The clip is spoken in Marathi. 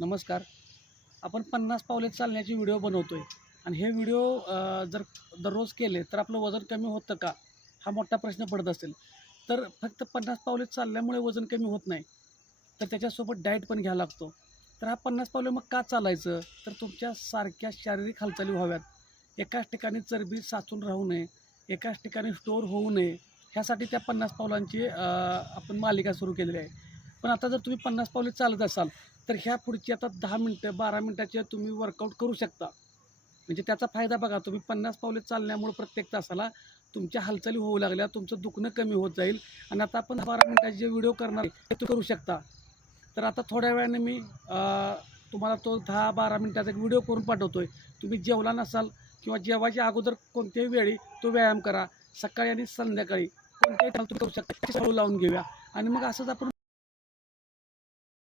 नमस्कार. आपण 50 पावले चालण्याची व्हिडिओ बनवतो आहे आणि हे व्हिडिओ जर दररोज केले तर आपलं वजन कमी होतं का? हा मोठा प्रश्न पडत असेल. तर फक्त 50 पावले चालल्यामुळे वजन कमी होत नाही. तर त्याच्यासोबत डाएट पण घ्यावा लागतो. तर हा 50 पावले मग का चालायचं? तर तुमच्या सारख्या शारीरिक हालचाली व्हाव्यात. एकाच ठिकाणी चरबी साचून राहू नये, एकाच ठिकाणी स्टोअर होऊ नये, ह्यासाठी त्या 50 पावलांची आपण मालिका सुरू केलेली आहे. पण आता जर तुम्ही 50 पावले चालत असाल, तर ह्या पुढची आता 10 मिनटं, 12 मिनिटाचे तुम्ही वर्कआउट करू शकता. म्हणजे त्याचा फायदा बघा, तुम्ही 50 पावले चालण्यामुळे प्रत्येक तासाला तुमच्या हालचाली होऊ लागल्या, तुमचं दुखणं कमी होत जाईल आणि आता आपण 12 मिनिटाचे जे व्हिडिओ करणार आहे, ते तुम्ही करू शकता. तर आता थोड्या वेळाने मी तुम्हाला तो 10-12 मिनिटाचा एक व्हिडिओ करून पाठवतो आहे. तुम्ही जेवला नसाल किंवा जेवायच्या अगोदर कोणत्याही वेळी तो व्यायाम करा. सकाळी आणि संध्याकाळी कोणत्याही टायमाला तुम्ही करू शकता. हळू लावून घेऊया आणि मग असंच आपण